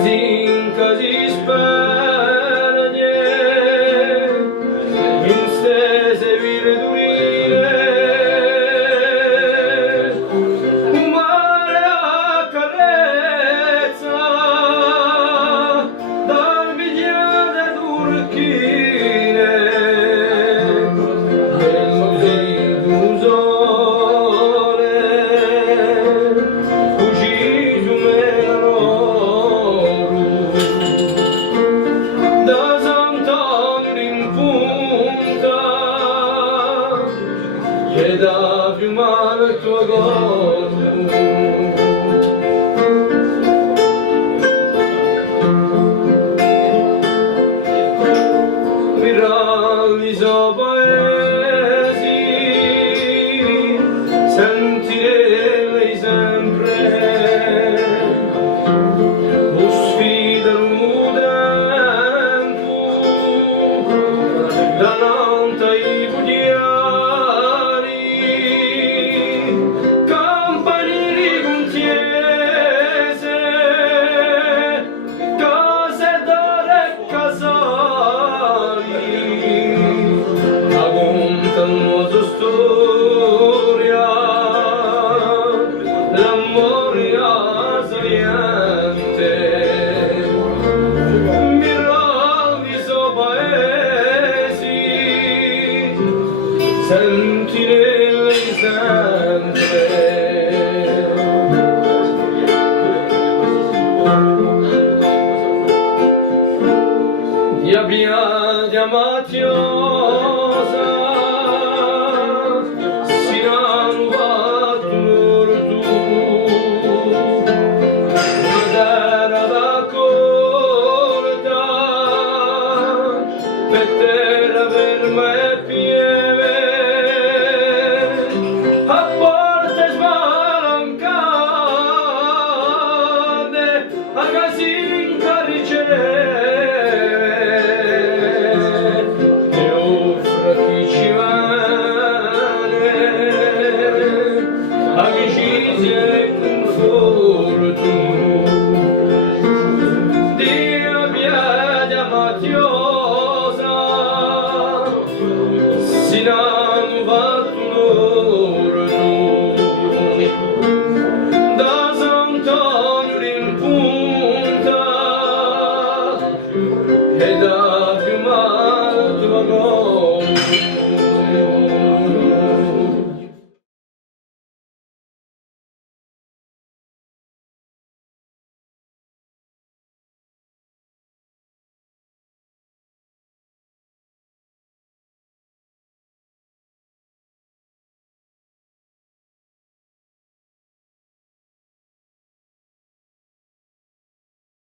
Casin che si spegne in stese verdurine, un mare accarezza dal bigliate turchine, così d'un sole ucciso da Sant'Antonio in punta e da Fiumano il tuo corpo. Miragli so paesi, sentirei sempre sfida davanti ai budiari, campanili contiese, case d'ore e casali, raccontano la sua storia, l'amore saliente. Miragli so paesi, sentirei sempre. Via via di Amatiosa si hanno fatto loro tu, terra da corta per terra ferma e pieve, a porte spalancate a casi